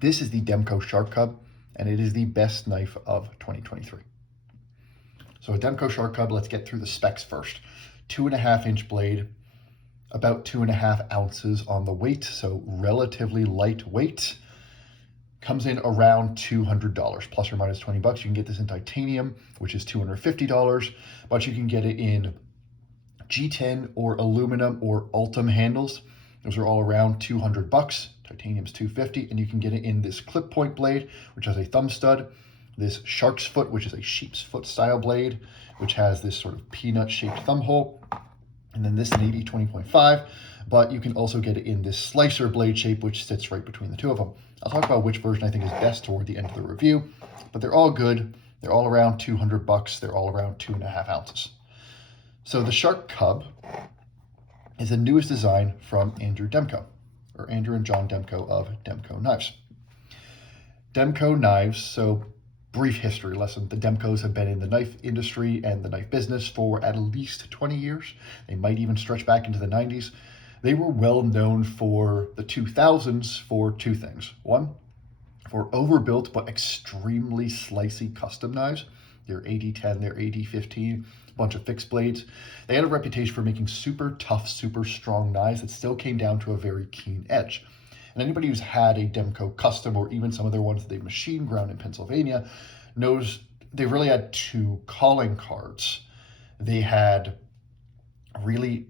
This is the Demko Shark Cub, and it is the best knife of 2023. So a Demko Shark Cub, let's get through the specs first. 2.5-inch blade, about 2.5 ounces on the weight, so relatively lightweight. Comes in around $200, plus or minus 20 bucks. You can get this in titanium, which is $250, but you can get it in G10 or aluminum or Ultim handles. Those are all around 200 bucks. Titanium's 250, and you can get it in this clip point blade, which has a thumb stud, this shark's foot, which is a sheep's foot style blade, which has this sort of peanut shaped thumb hole, and then this an ED 20.5, but you can also get it in this slicer blade shape, which sits right between the two of them. I'll talk about which version I think is best toward the end of the review, but they're all good. They're all around 200 bucks. They're all around 2.5 ounces. So the Shark Cub is the newest design from Andrew Demko, or Andrew and John Demko of Demko Knives. Demko Knives, so brief history lesson. The Demkos have been in the knife industry and the knife business for at least 20 years. They might even stretch back into the 90s. They were well known for the 2000s for two things. One, for overbuilt but extremely slicey custom knives. Their AD10, their AD15, a bunch of fixed blades. They had a reputation for making super tough, super strong knives that still came down to a very keen edge. And anybody who's had a Demko custom, or even some of their ones that they've machine ground in Pennsylvania, knows they really had two calling cards. They had really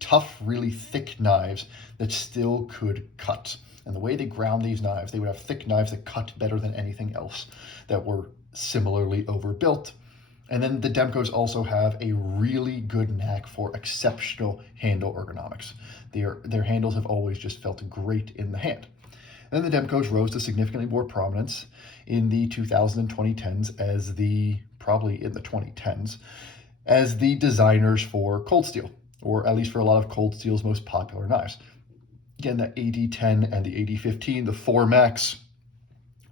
tough, really thick knives that still could cut. And the way they ground these knives, they would have thick knives that cut better than anything else that were similarly overbuilt. And then the Demkos also have a really good knack for exceptional handle ergonomics. Their handles have always just felt great in the hand. And then the Demkos rose to significantly more prominence in the 2000s and 2010s as probably in the 2010s, as the designers for cold steel, or at least for a lot of cold steel's most popular knives. Again, the AD10 and the AD15, the 4MAX,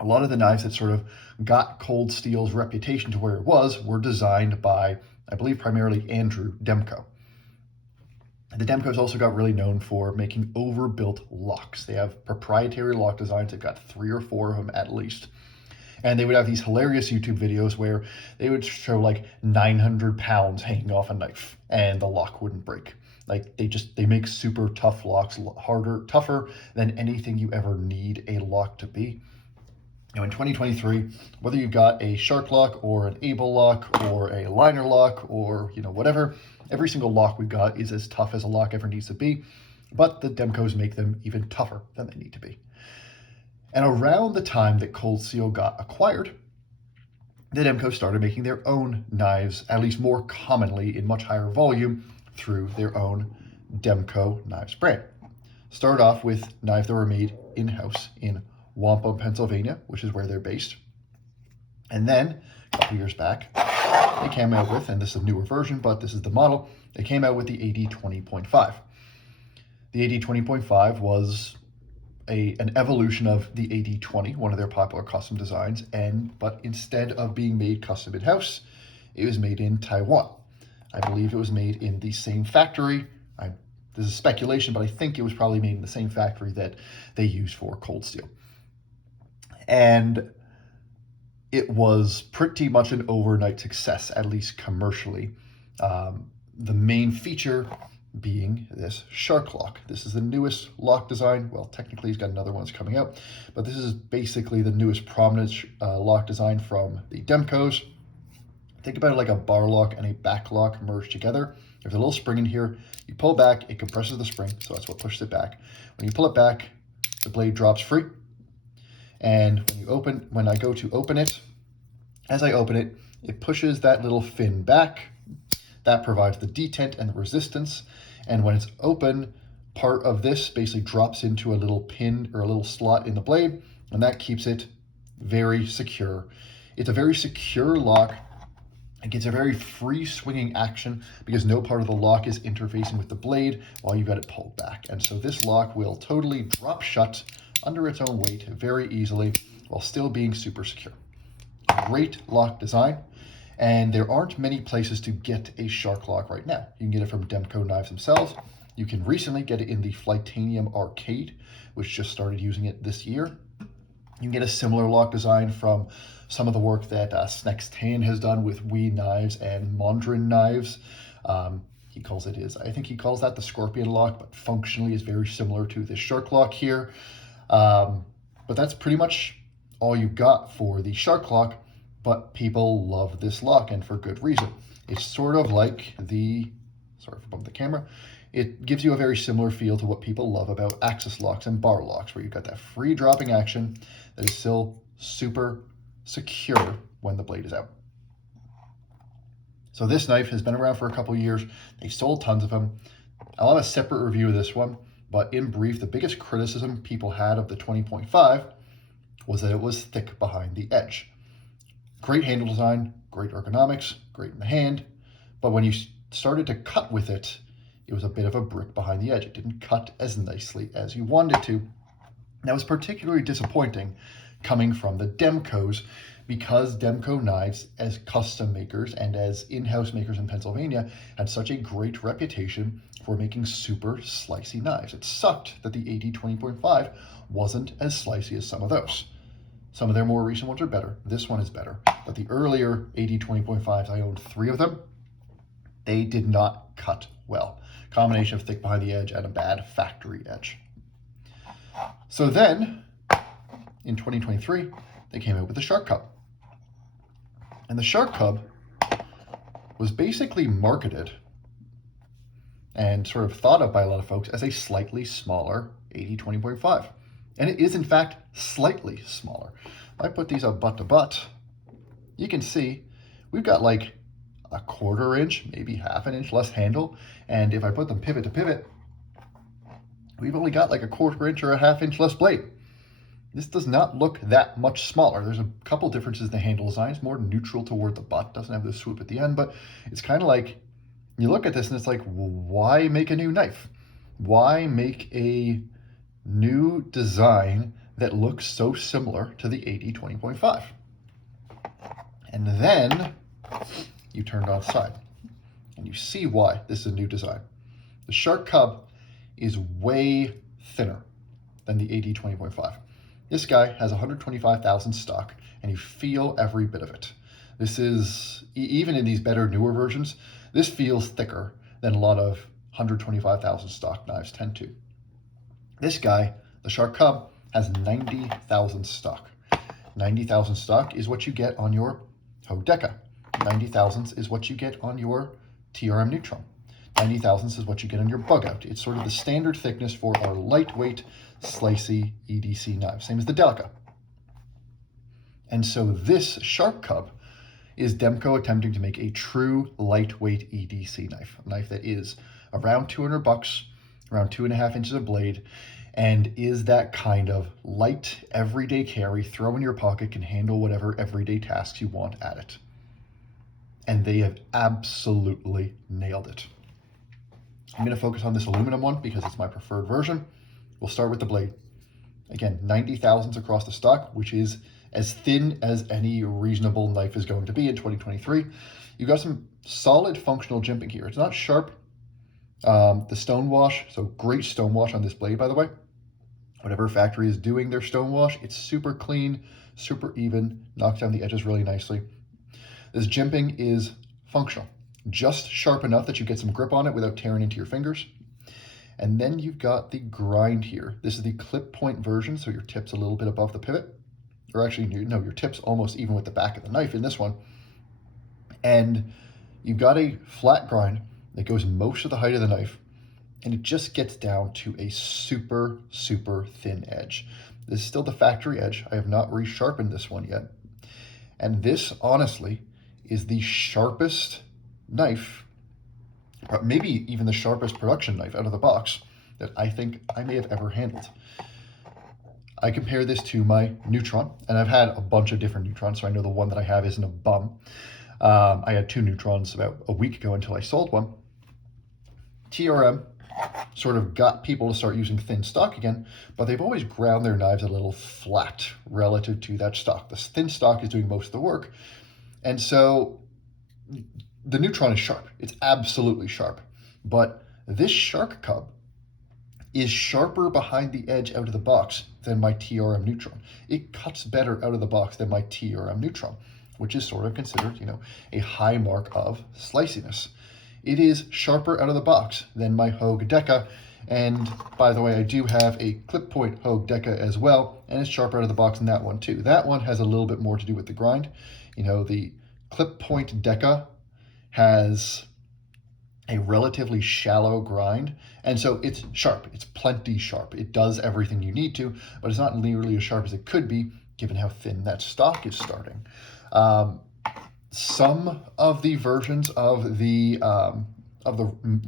a lot of the knives that sort of got cold steel's reputation to where it was were designed by, I believe, primarily Andrew Demko. The Demkos also got really known for making overbuilt locks. They have proprietary lock designs. They've got 3 or 4 of them at least. And they would have these hilarious YouTube videos where they would show like 900 pounds hanging off a knife and the lock wouldn't break. Like they make super tough locks, tougher than anything you ever need a lock to be. Now in 2023, whether you've got a shark lock or an able lock or a liner lock or whatever, every single lock we've got is as tough as a lock ever needs to be, but the Demkos make them even tougher than they need to be. And around the time that Cold Steel got acquired, the Demkos started making their own knives, at least more commonly in much higher volume, through their own Demko Knives brand. Started off with knives that were made in-house in Wampum, Pennsylvania, which is where they're based. And then, a couple years back, they came out with, and this is a newer version, but this is the model, they came out with the AD 20.5. The AD 20.5 was an evolution of the AD 20, one of their popular custom designs, but instead of being made custom in-house, it was made in Taiwan. I believe it was made in the same factory. This is speculation, but I think it was probably made in the same factory that they use for cold steel. And it was pretty much an overnight success, at least commercially. The main feature being this shark lock. This is the newest lock design. Well, technically he's got another one that's coming out, but this is basically the newest prominent lock design from the Demkos. Think about it like a bar lock and a back lock merged together. There's a little spring in here. You pull back, it compresses the spring, so that's what pushes it back. When you pull it back, the blade drops free. And when I go to open it, as I open it, it pushes that little fin back. That provides the detent and the resistance. And when it's open, part of this basically drops into a little pin or a little slot in the blade, and that keeps it very secure. It's a very secure lock. It gets a very free swinging action because no part of the lock is interfacing with the blade while you've got it pulled back. And so this lock will totally drop shut under its own weight very easily while still being super secure. Great lock design. And there aren't many places to get a shark lock right now. You can get it from Demko Knives themselves. You can recently get it in the Flightanium Arcade, which just started using it this year. You can get a similar lock design from some of the work that Snex Tan has done with Wee knives and Mondrian knives. He calls it I think he calls that the Scorpion lock, but functionally is very similar to this shark lock here. But that's pretty much all you got for the shark lock, but people love this lock, and for good reason. It's sort of like sorry for bumping the camera, it gives you a very similar feel to what people love about axis locks and bar locks, where you've got that free dropping action that is still super secure when the blade is out. So this knife has been around for a couple of years. They sold tons of them. I'll have a separate review of this one, but in brief, the biggest criticism people had of the 20.5 was that it was thick behind the edge. Great handle design, great ergonomics, great in the hand, but when you started to cut with it, it was a bit of a brick behind the edge. It didn't cut as nicely as you wanted it to. That was particularly disappointing coming from the Demkos, because Demko knives, as custom makers and as in-house makers in Pennsylvania, had such a great reputation for making super slicey knives. It sucked that the AD 20.5 wasn't as slicey as some of those. Some of their more recent ones are better. This one is better. But the earlier AD 20.5s, I owned 3 of them. They did not cut well. Combination of thick behind the edge and a bad factory edge. So then, in 2023, they came out with the Shark Cub. And the Shark Cub was basically marketed and sort of thought of by a lot of folks as a slightly smaller AD 20.5. And it is, in fact, slightly smaller. If I put these up butt to butt, you can see we've got like a 1/4 inch, maybe 1/2 inch less handle. And if I put them pivot to pivot, we've only got like a 1/4 inch or a 1/2 inch less blade. This does not look that much smaller. There's a couple differences in the handle design. It's more neutral toward the butt, doesn't have the swoop at the end, but it's kind of like, you look at this and it's like, well, why make a new knife? Why make a new design that looks so similar to the AD 20.5? And then you turn it on its side and you see why this is a new design. The Shark Cub is way thinner than the AD 20.5. This guy has 125,000 stock, and you feel every bit of it. This is, even in these better, newer versions, this feels thicker than a lot of 125,000 stock knives tend to. This guy, the Shark Cub, has 90,000 stock. 90,000 stock is what you get on your Hodeca. 90,000 is what you get on your TRM Neutron. 90,000 is what you get on your Bug Out. It's sort of the standard thickness for our lightweight, slicey EDC knives, same as the Delica. And so this Shark Cub is Demko attempting to make a true lightweight EDC knife, a knife that is around $200, around 2.5 inches of blade, and is that kind of light, everyday carry, throw in your pocket, can handle whatever everyday tasks you want at it. And they have absolutely nailed it. I'm going to focus on this aluminum one because it's my preferred version. We'll start with the blade. Again, 90,000s across the stock, which is as thin as any reasonable knife is going to be in 2023. You've got some solid functional jimping here. It's not sharp. The stone wash, so great stone wash on this blade, by the way. Whatever factory is doing their stone wash, it's super clean, super even, knocks down the edges really nicely. This jimping is functional. Just sharp enough that you get some grip on it without tearing into your fingers. And then you've got the grind here. This is the clip point version, so your tip's a little bit above the pivot. Or actually, no, your tip's almost even with the back of the knife in this one. And you've got a flat grind that goes most of the height of the knife, and it just gets down to a super, super thin edge. This is still the factory edge. I have not resharpened this one yet. And this, honestly, is the sharpest knife, maybe even the sharpest production knife out of the box that I think I may have ever handled. I compare this to my Neutron, and I've had a bunch of different Neutrons, so I know the one that I have isn't a bum. I had 2 Neutrons about a week ago until I sold one. TRM sort of got people to start using thin stock again, but they've always ground their knives a little flat relative to that stock. The thin stock is doing most of the work, and so the Neutron is sharp. It's absolutely sharp. But this Shark Cub is sharper behind the edge out of the box than my TRM Neutron. It cuts better out of the box than my TRM Neutron, which is sort of considered, a high mark of sliciness. It is sharper out of the box than my Hogue Deca. And by the way, I do have a clip point Hogue Deca as well, and it's sharper out of the box than that one too. That one has a little bit more to do with the grind. The clip point Deca has a relatively shallow grind, and so it's sharp. It's plenty sharp. It does everything you need to, but it's not nearly as sharp as it could be given how thin that stock is starting. Some of the versions of the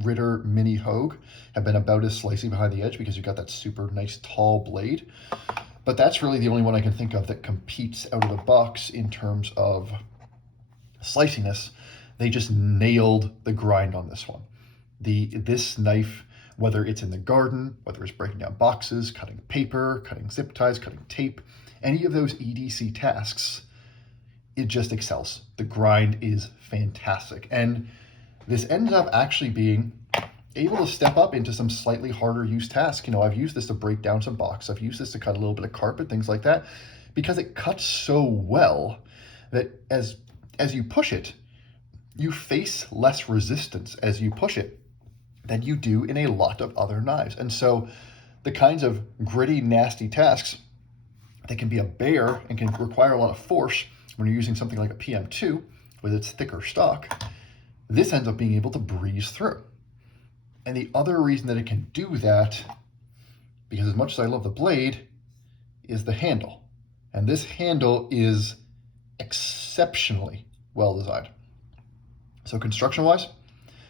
Ritter Mini Hogue have been about as slicey behind the edge because you've got that super nice tall blade. But that's really the only one I can think of that competes out of the box in terms of sliciness. They just nailed the grind on this one. This knife, whether it's in the garden, whether it's breaking down boxes, cutting paper, cutting zip ties, cutting tape, any of those EDC tasks, it just excels. The grind is fantastic. And this ends up actually being able to step up into some slightly harder use tasks. I've used this to break down some box. I've used this to cut a little bit of carpet, things like that, because it cuts so well that as you push it, you face less resistance as you push it than you do in a lot of other knives. And so the kinds of gritty, nasty tasks that can be a bear and can require a lot of force when you're using something like a PM2 with its thicker stock, this ends up being able to breeze through. And the other reason that it can do that, because as much as I love the blade, is the handle. And this handle is exceptionally well designed. So construction-wise,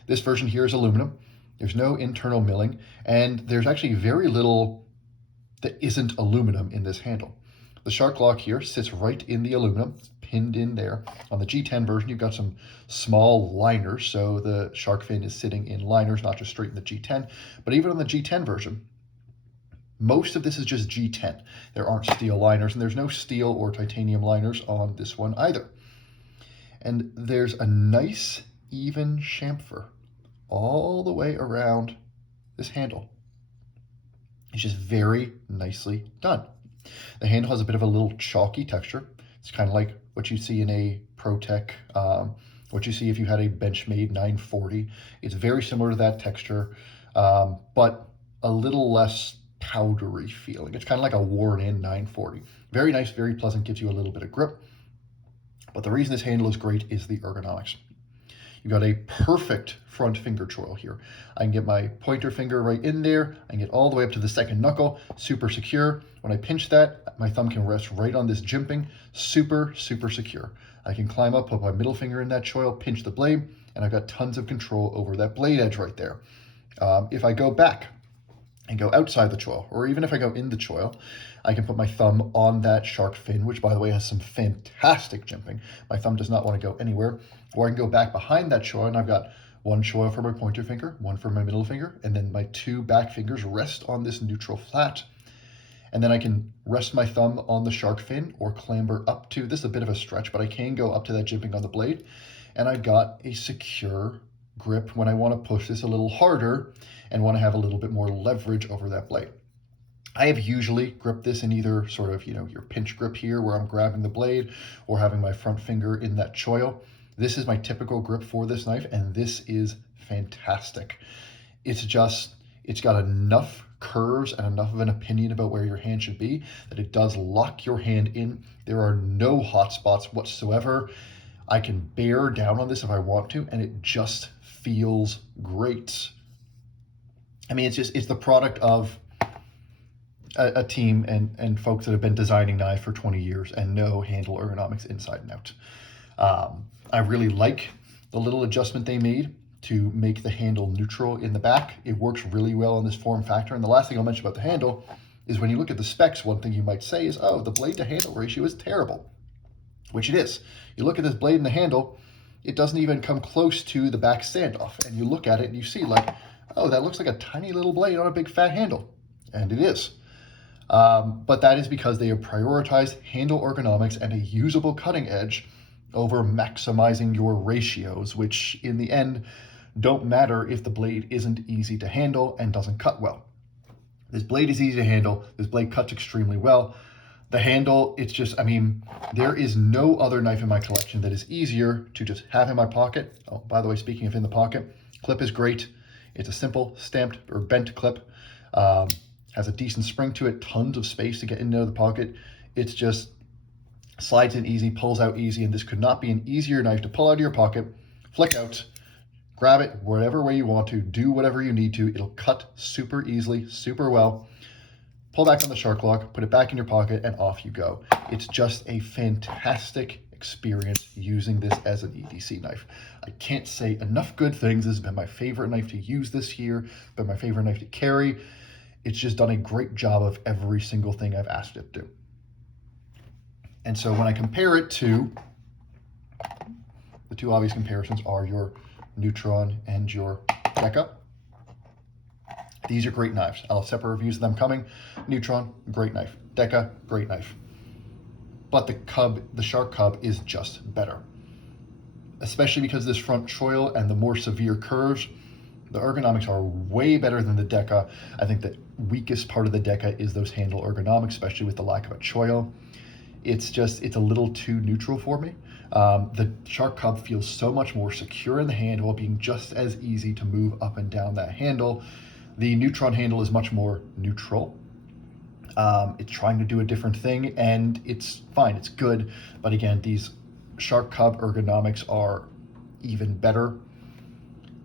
this version here is aluminum. There's no internal milling, and there's actually very little that isn't aluminum in this handle. The shark lock here sits right in the aluminum, it's pinned in there. On the G10 version, you've got some small liners, so the shark fin is sitting in liners, not just straight in the G10. But even on the G10 version, most of this is just G10. There aren't steel liners, and there's no steel or titanium liners on this one either. And there's a nice, even chamfer all the way around this handle. It's just very nicely done. The handle has a bit of a little chalky texture. It's kind of like what you see in a ProTech, what you see if you had a Benchmade 940. It's very similar to that texture, but a little less powdery feeling. It's kind of like a worn-in 940. Very nice, very pleasant, gives you a little bit of grip. But the reason this handle is great is the ergonomics. You've got a perfect front finger choil here. I can get my pointer finger right in there. I can get all the way up to the second knuckle, super secure. When I pinch that, my thumb can rest right on this jimping, super, super secure. I can climb up, put my middle finger in that choil, pinch the blade, and I've got tons of control over that blade edge right there. If I go back and go outside the choil, or even if I go in the choil, I can put my thumb on that shark fin, which by the way has some fantastic jimping. My thumb does not want to go anywhere. Or I can go back behind that choil, and I've got one choil for my pointer finger, one for my middle finger, and then my two back fingers rest on this neutral flat. And then I can rest my thumb on the shark fin or clamber up to, this is a bit of a stretch, but I can go up to that jimping on the blade. And I've got a secure grip when I want to push this a little harder and want to have a little bit more leverage over that blade. I have usually gripped this in either sort of, your pinch grip here where I'm grabbing the blade or having my front finger in that choil. This is my typical grip for this knife, and this is fantastic. It's got enough curves and enough of an opinion about where your hand should be that it does lock your hand in. There are no hot spots whatsoever. I can bear down on this if I want to, and it just feels great. I mean, it's the product of a team and folks that have been designing knives for 20 years and know handle ergonomics inside and out. I really like the little adjustment they made to make the handle neutral in the back. It works really well in this form factor. And the last thing I'll mention about the handle is when you look at the specs, one thing you might say is, oh, the blade to handle ratio is terrible, which it is. You look at this blade and the handle, it doesn't even come close to the back standoff. And you look at it and you see like, oh, that looks like a tiny little blade on a big fat handle. And it is. But that is because they have prioritized handle ergonomics and a usable cutting edge over maximizing your ratios, which in the end don't matter if the blade isn't easy to handle and doesn't cut well. This blade is easy to handle. This blade cuts extremely well. The handle, it's just, I mean, there is no other knife in my collection that is easier to just have in my pocket. Oh, by the way, speaking of in the pocket, clip is great. It's a simple stamped or bent clip. Has a decent spring to it, tons of space to get into the pocket. It's just slides in easy, pulls out easy, and this could not be an easier knife to pull out of your pocket, flick out, grab it whatever way you want to, do whatever you need to. It'll cut super easily, super well. Pull back on the shark lock, put it back in your pocket, and off you go. It's just a fantastic experience using this as an EDC knife. I can't say enough good things. This has been my favorite knife to use this year, been my favorite knife to carry. It's just done a great job of every single thing I've asked it to do. And so when I compare it to, the two obvious comparisons are your Neutron and your Demko. These are great knives. I'll have separate reviews of them coming. Neutron, great knife. Demko, great knife. But the Shark Cub is just better. Especially because this front choil and the more severe curves, the ergonomics are way better than the Demko. I think the weakest part of the Demko is those handle ergonomics, especially with the lack of a choil. It's a little too neutral for me. The Shark Cub feels so much more secure in the hand while being just as easy to move up and down that handle. The Neutron handle is much more neutral. It's trying to do a different thing, and it's fine, it's good. But again, these Shark Cub ergonomics are even better.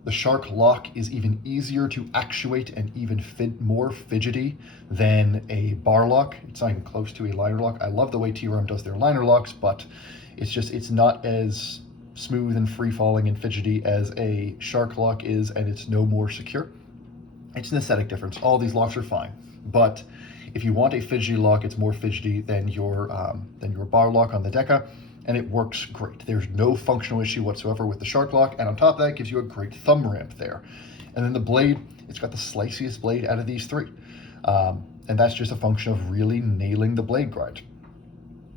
The Shark Lock is even easier to actuate and even more fidgety than a bar lock. It's not even close to a liner lock. I love the way TRM does their liner locks, but it's not as smooth and free-falling and fidgety as a Shark Lock is, and it's no more secure. It's an aesthetic difference. All these locks are fine, but if you want a fidgety lock, it's more fidgety than your bar lock on the Demko, and it works great. There's no functional issue whatsoever with the Shark Lock, and on top of that, it gives you a great thumb ramp there. And then the blade, it's got the sliciest blade out of these three, and that's just a function of really nailing the blade grind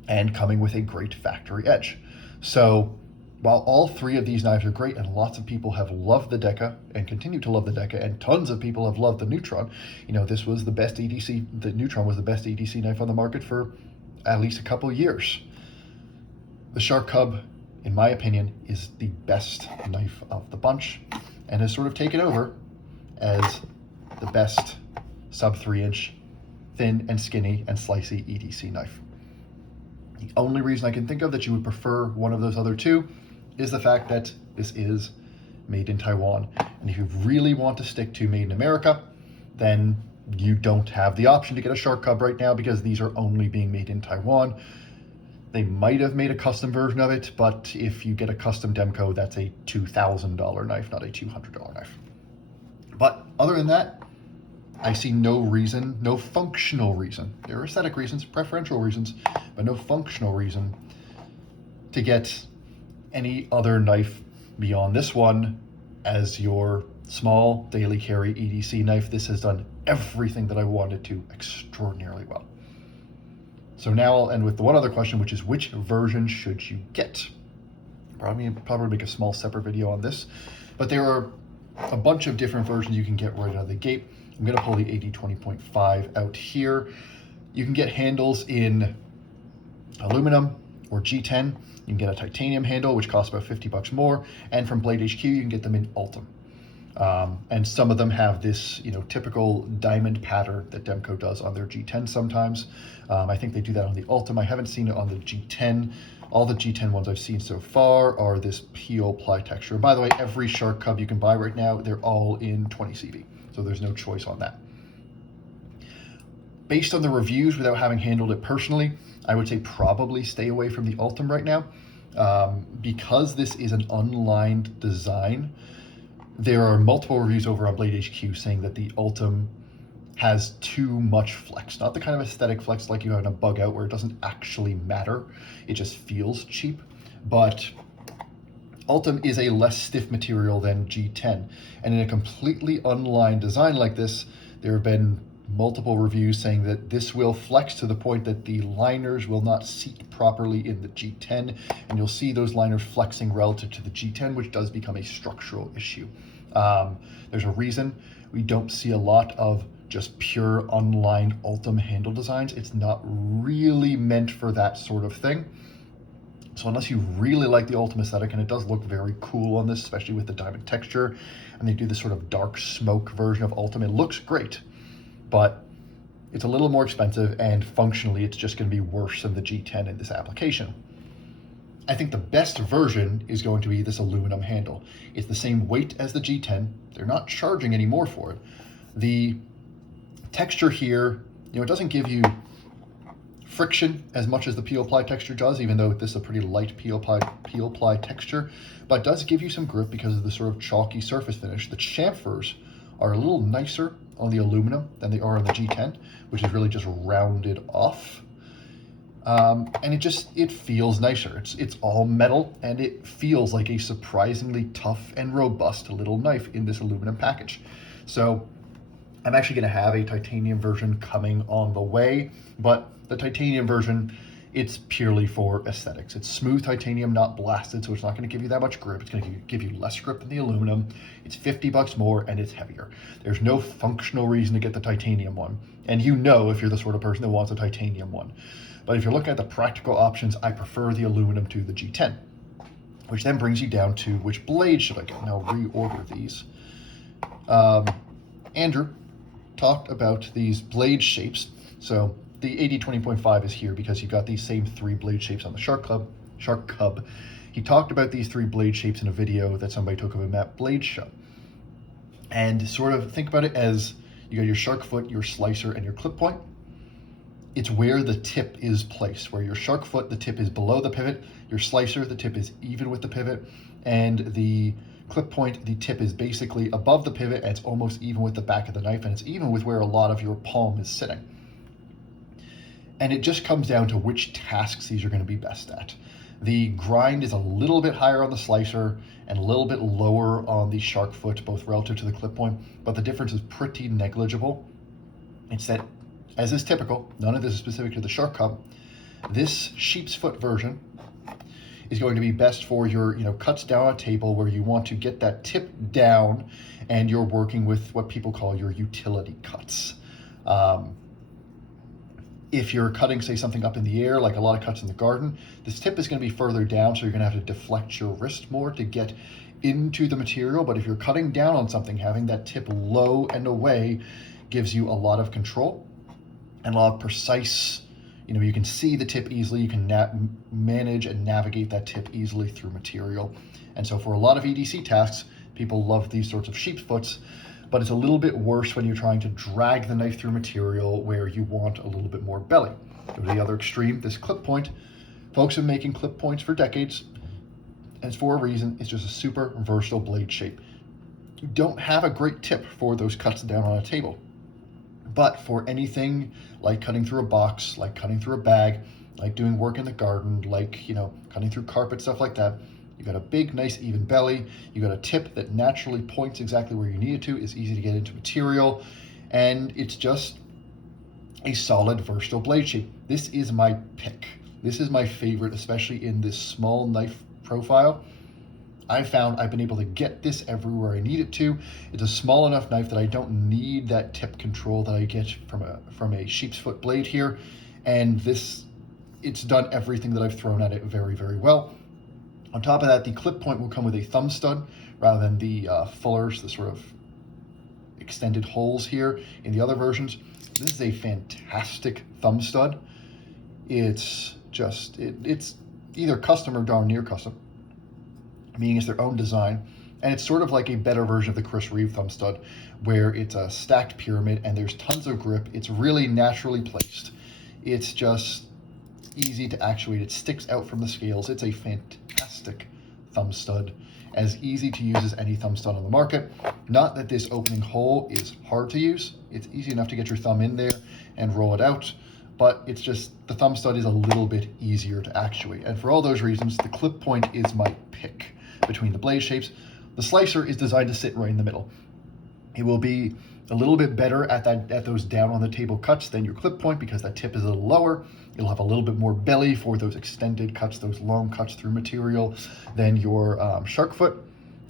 and coming with a great factory edge. So while all three of these knives are great, and lots of people have loved the Demko and continue to love the Demko, and tons of people have loved the Neutron, this was the best EDC, the Neutron was the best EDC knife on the market for at least a couple of years. The Shark Cub, in my opinion, is the best knife of the bunch and has sort of taken over as the best sub 3-inch, thin and skinny and slicey EDC knife. The only reason I can think of that you would prefer one of those other two is the fact that this is made in Taiwan. And if you really want to stick to made in America, then you don't have the option to get a Shark Cub right now because these are only being made in Taiwan. They might have made a custom version of it, but if you get a custom Demko, that's a $2,000 knife, not a $200 knife. But other than that, I see no reason, no functional reason. There are aesthetic reasons, preferential reasons, but no functional reason to get any other knife beyond this one as your small daily carry EDC knife. This has done everything that I wanted to extraordinarily well. So now I'll end with the one other question, which is which version should you get? Probably make a small separate video on this, but there are a bunch of different versions you can get right out of the gate. I'm gonna pull the AD 20.5 out here. You can get handles in aluminum or G10. You can get a titanium handle, which costs about 50 bucks more. And from Blade HQ, you can get them in Ultim. And some of them have this, typical diamond pattern that Demko does on their G10 sometimes. I think they do that on the Ultim. I haven't seen it on the G10. All the G10 ones I've seen so far are this peel ply texture. And by the way, every Shark Cub you can buy right now, they're all in 20 CV. So there's no choice on that. Based on the reviews, without having handled it personally, I would say probably stay away from the Ultim right now. Because this is an unlined design, there are multiple reviews over on Blade HQ saying that the Ultim has too much flex. Not the kind of aesthetic flex like you have in a bug out where it doesn't actually matter. It just feels cheap. But Ultim is a less stiff material than G10. And in a completely unlined design like this, there have been multiple reviews saying that this will flex to the point that the liners will not seat properly in the G10, and you'll see those liners flexing relative to the G10, which does become a structural issue. There's a reason we don't see a lot of just pure unlined Ultim handle designs. It's not really meant for that sort of thing. So unless you really like the Ultim aesthetic, and it does look very cool on this, especially with the diamond texture, and they do this sort of dark smoke version of Ultim, it looks great, but it's a little more expensive, and functionally it's just going to be worse than the G10 in this application. I think the best version is going to be this aluminum handle. It's the same weight as the G10. They're not charging any more for it. The texture here, it doesn't give you friction as much as the peel ply texture does, even though this is a pretty light peel ply texture, but it does give you some grip because of the sort of chalky surface finish. The chamfers are a little nicer on the aluminum than they are on the G10, which is really just rounded off. And it feels nicer. It's all metal, and it feels like a surprisingly tough and robust little knife in this aluminum package. So I'm actually going to have a titanium version coming on the way, but the titanium version, it's purely for aesthetics. It's smooth titanium, not blasted, so it's not going to give you that much grip. It's going to give you less grip than the aluminum. It's $50 more, and it's heavier. There's no functional reason to get the titanium one, and if you're the sort of person that wants a titanium one. But if you're looking at the practical options, I prefer the aluminum to the G10, which then brings you down to which blade should I get. Now reorder these. Andrew talked about these blade shapes. So the AD 20.5 is here because you've got these same 3 blade shapes on the Shark Cub. He talked about these 3 blade shapes in a video that somebody took of him at Blade Show. And sort of think about it as you got your shark foot, your slicer, and your clip point. It's where the tip is placed, where your shark foot, the tip is below the pivot, your slicer, the tip is even with the pivot, and the clip point, the tip is basically above the pivot, and it's almost even with the back of the knife, and it's even with where a lot of your palm is sitting. And it just comes down to which tasks these are going to be best at. The grind is a little bit higher on the slicer and a little bit lower on the shark foot, both relative to the clip point, but the difference is pretty negligible. It's that, as is typical, none of this is specific to the Shark Cub, this sheep's foot version is going to be best for your cuts down a table where you want to get that tip down and you're working with what people call your utility cuts. If you're cutting, say, something up in the air, like a lot of cuts in the garden, this tip is going to be further down, so you're going to have to deflect your wrist more to get into the material. But if you're cutting down on something, having that tip low and away gives you a lot of control and a lot of precise, you can see the tip easily, you can manage and navigate that tip easily through material. And so for a lot of EDC tasks, people love these sorts of sheep's foots, but it's a little bit worse when you're trying to drag the knife through material where you want a little bit more belly. Go to the other extreme, this clip point. Folks have been making clip points for decades, and it's for a reason. It's just a super versatile blade shape. You don't have a great tip for those cuts down on a table, but for anything like cutting through a box, like cutting through a bag, like doing work in the garden, like, cutting through carpet, stuff like that, you got a big, nice, even belly. You got a tip that naturally points exactly where you need it to. It's easy to get into material, and it's just a solid, versatile blade shape. This is my pick. This is my favorite, especially in this small knife profile. I've found I've been able to get this everywhere I need it to. It's a small enough knife that I don't need that tip control that I get from a sheep's foot blade here, and it's done everything that I've thrown at it very, very well. On top of that, the clip point will come with a thumb stud rather than the fullers, the sort of extended holes here in the other versions. This is a fantastic thumb stud. It's just, it's either custom or darn near custom, meaning it's their own design. And it's sort of like a better version of the Chris Reeve thumb stud, where it's a stacked pyramid and there's tons of grip. It's really naturally placed. It's just easy to actuate. It sticks out from the scales. It's a fantastic thumb stud, as easy to use as any thumb stud on the market. Not that this opening hole is hard to use. It's easy enough to get your thumb in there and roll it out, but it's just the thumb stud is a little bit easier to actuate. And for all those reasons, the clip point is my pick between the blade shapes. The slicer is designed to sit right in the middle. It will be a little bit better at those down on the table cuts than your clip point because that tip is a little lower. It'll have a little bit more belly for those extended cuts, those long cuts through material than your shark foot.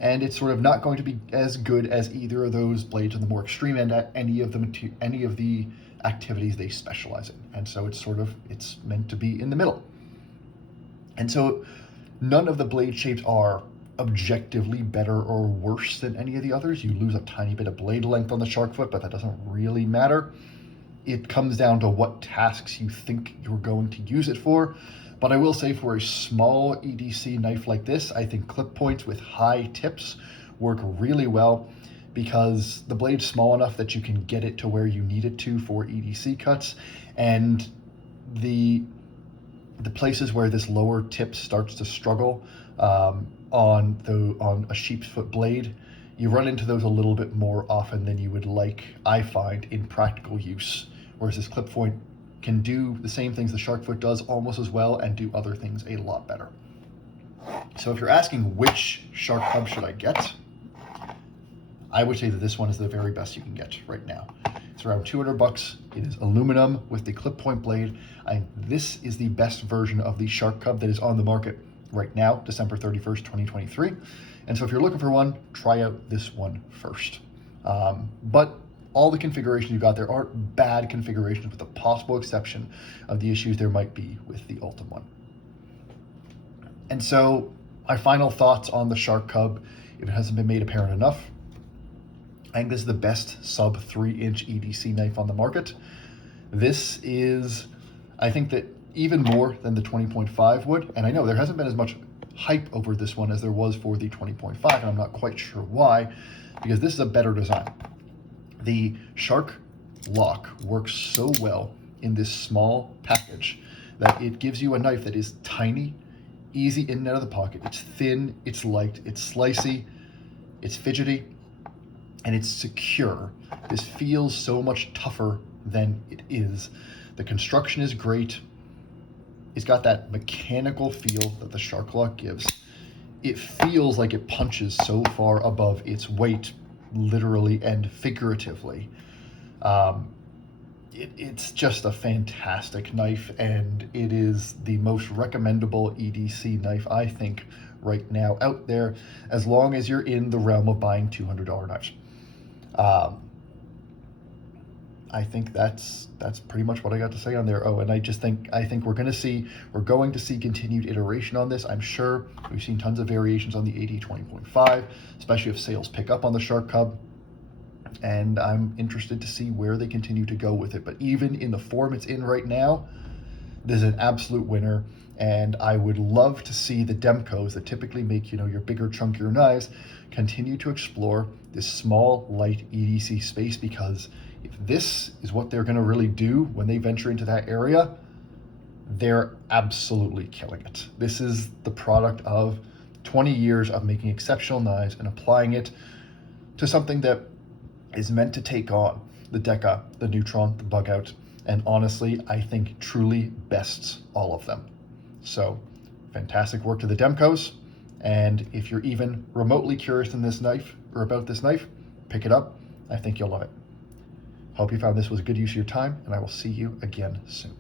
and it's sort of not going to be as good as either of those blades on the more extreme end at any of the activities they specialize in. And so it's meant to be in the middle. And so none of the blade shapes are objectively better or worse than any of the others. You lose a tiny bit of blade length on the shark foot, but that doesn't really matter. It comes down to what tasks you think you're going to use it for. But I will say, for a small EDC knife like this, I think clip points with high tips work really well, because the blade's small enough that you can get it to where you need it to for EDC cuts, and the places where this lower tip starts to struggle on a sheep's foot blade, you run into those a little bit more often than you would like, I find, in practical use. Whereas this clip point can do the same things the shark foot does almost as well, and do other things a lot better. So if you're asking which shark cub should I get, I would say that this one is the very best you can get right now. It's around $200. It is aluminum with the clip point blade. This is the best version of the shark cub that is on the market right now, December 31st, 2023. And so if you're looking for one, try out this one first. But all the configurations you've got there aren't bad configurations, with the possible exception of the issues there might be with the Ultim one. And so my final thoughts on the shark cub, if it hasn't been made apparent enough, I think this is the best sub 3-inch EDC knife on the market. This is, I think, that even more than the 20.5 would, and I know there hasn't been as much hype over this one as there was for the 20.5, and I'm not quite sure why, because this is a better design. The Shark lock works so well in this small package that it gives you a knife that is tiny, easy in and out of the pocket. It's thin, it's light, it's slicey, it's fidgety, and it's secure. This feels so much tougher than it is. The construction is great. It's got that mechanical feel that the Shark lock gives. It feels like it punches so far above its weight, literally and figuratively. It's just a fantastic knife, and it is the most recommendable EDC knife, I think, right now out there, as long as you're in the realm of buying $200 knives. I think that's pretty much what I got to say on there. Oh, and I think we're going to see continued iteration on this. I'm sure we've seen tons of variations on the AD 20.5, especially if sales pick up on the Shark Cub. And I'm interested to see where they continue to go with it. But even in the form it's in right now, this is an absolute winner. And I would love to see the Demkos that typically make, your bigger, chunkier knives continue to explore this small, light EDC space, because if this is what they're going to really do when they venture into that area, they're absolutely killing it. This is the product of 20 years of making exceptional knives and applying it to something that is meant to take on the Deca, the Neutron, the Bug Out, and honestly, I think truly bests all of them. So, fantastic work to the Demkos, and if you're even remotely curious in this knife, or about this knife, pick it up. I think you'll love it. Hope you found this was a good use of your time, and I will see you again soon.